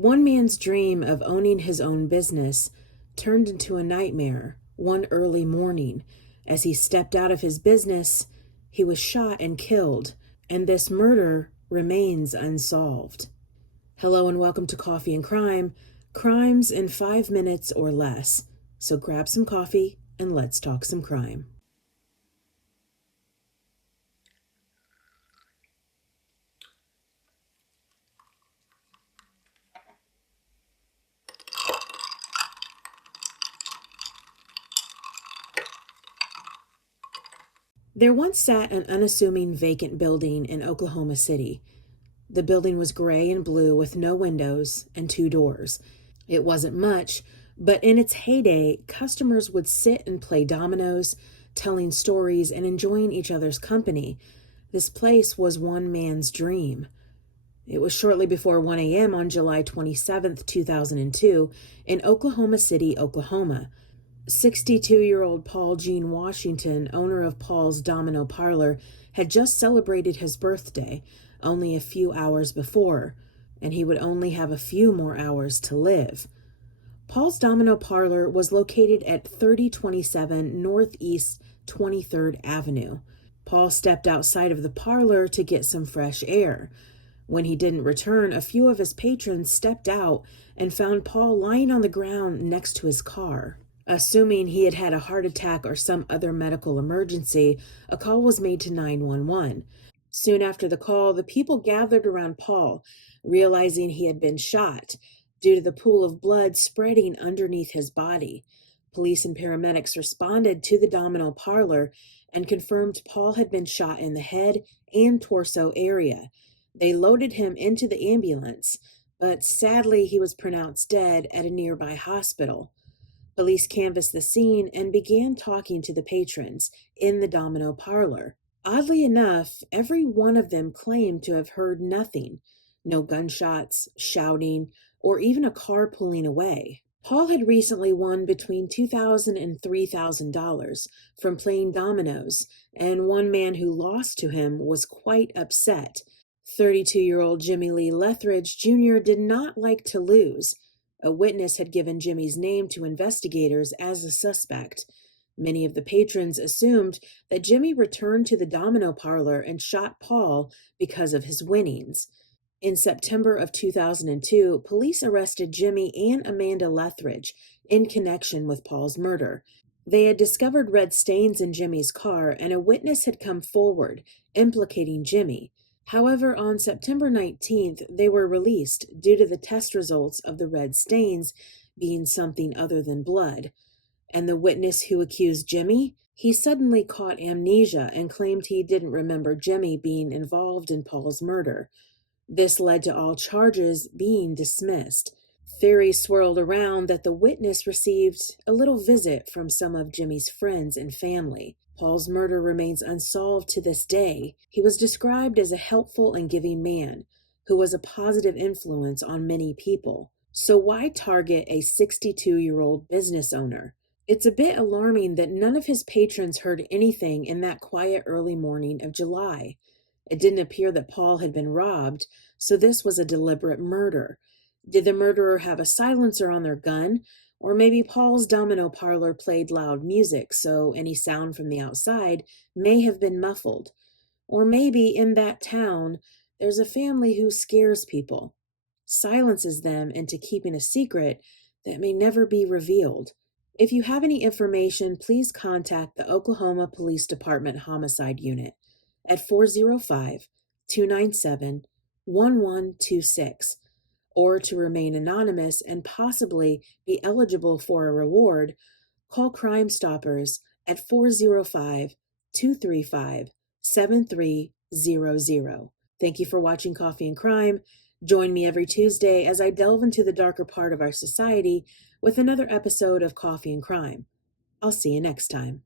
One man's dream of owning his own business turned into a nightmare one early morning. As he stepped out of his business, he was shot and killed, and this murder remains unsolved. Hello and welcome to Coffee and Crime, crimes in 5 minutes or less. So grab some coffee and let's talk some crime. There once sat an unassuming vacant building in Oklahoma City. The building was gray and blue with no windows and 2 doors. It wasn't much, but in its heyday, customers would sit and play dominoes, telling stories and enjoying each other's company. This place was one man's dream. It was shortly before 1 a.m. on July 27th, 2002, in Oklahoma City, Oklahoma. 62-year-old Paul Gene Washington, owner of Paul's Domino Parlor, had just celebrated his birthday only a few hours before, and he would only have a few more hours to live. Paul's Domino Parlor was located at 3027 Northeast 23rd Avenue. Paul stepped outside of the parlor to get some fresh air. When he didn't return, a few of his patrons stepped out and found Paul lying on the ground next to his car. Assuming he had had a heart attack or some other medical emergency, a call was made to 911. Soon after the call, the people gathered around Paul, realizing he had been shot due to the pool of blood spreading underneath his body. Police and paramedics responded to the Domino Parlor and confirmed Paul had been shot in the head and torso area. They loaded him into the ambulance, but sadly he was pronounced dead at a nearby hospital. Police canvassed the scene and began talking to the patrons in the Domino Parlor. Oddly enough, every one of them claimed to have heard nothing. No gunshots, shouting, or even a car pulling away. Paul had recently won between $2,000 and $3,000 from playing dominoes, and one man who lost to him was quite upset. 32-year-old Jimmy Lee Lethridge Jr. did not like to lose. A witness had given Jimmy's name to investigators as a suspect. Many of the patrons assumed that Jimmy returned to the Domino Parlor and shot Paul because of his winnings. In September of 2002, police arrested Jimmy and Amanda Lethridge in connection with Paul's murder. They had discovered red stains in Jimmy's car, and a witness had come forward implicating Jimmy. However, on September 19th, they were released due to the test results of the red stains being something other than blood. And the witness who accused Jimmy, he suddenly caught amnesia and claimed he didn't remember Jimmy being involved in Paul's murder. This led to all charges being dismissed. Theories swirled around that the witness received a little visit from some of Jimmy's friends and family. Paul's murder remains unsolved to this day. He was described as a helpful and giving man who was a positive influence on many people. So why target a 62-year-old business owner? It's a bit alarming that none of his patrons heard anything in that quiet early morning of July. It didn't appear that Paul had been robbed, so this was a deliberate murder. Did the murderer have a silencer on their gun? Or maybe Paul's Domino Parlor played loud music, so any sound from the outside may have been muffled. Or maybe in that town, there's a family who scares people, silences them into keeping a secret that may never be revealed. If you have any information, please contact the Oklahoma Police Department Homicide Unit at 405-297-1126. Or to remain anonymous and possibly be eligible for a reward, call Crime Stoppers at 405-235-7300. Thank you for watching Coffee and Crime. Join me every Tuesday as I delve into the darker part of our society with another episode of Coffee and Crime. I'll see you next time.